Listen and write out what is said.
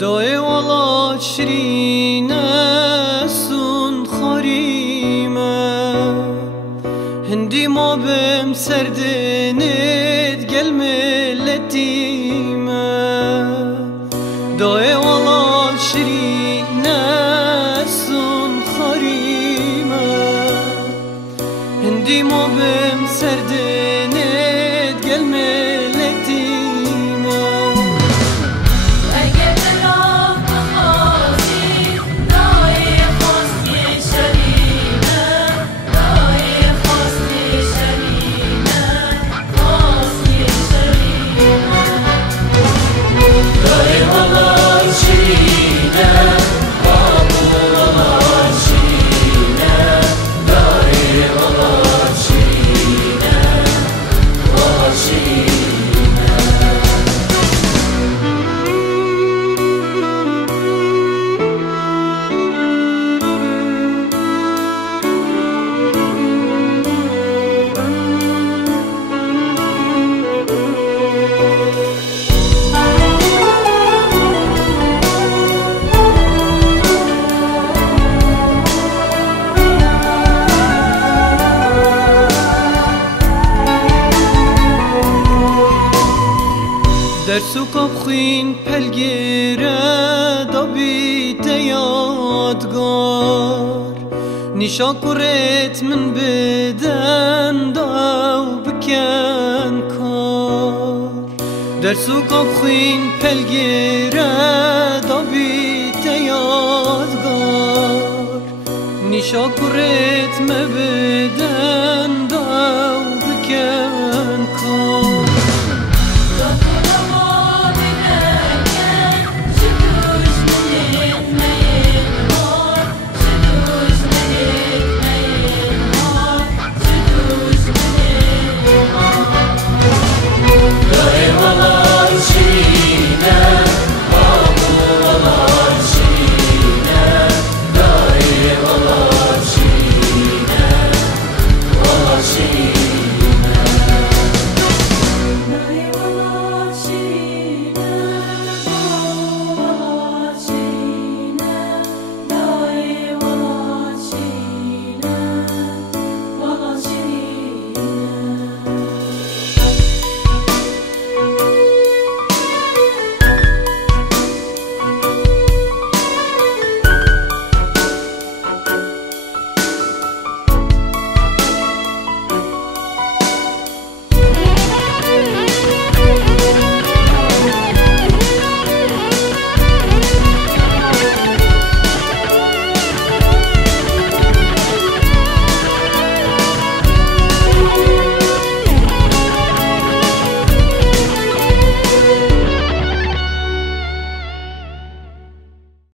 دای والا شرینه سون خاریمه هندی ما بم سردنید گل ملتیمه دای والا شرینه سون خاریمه هندی ما بم سردنید گل ملتیمه درسو کبخین پلگیره دا بیت یادگار نیشا کرت من بدن دا بکن کار درسو کبخین پلگیره دا بیت یادگار نیشا کرت من بدن دا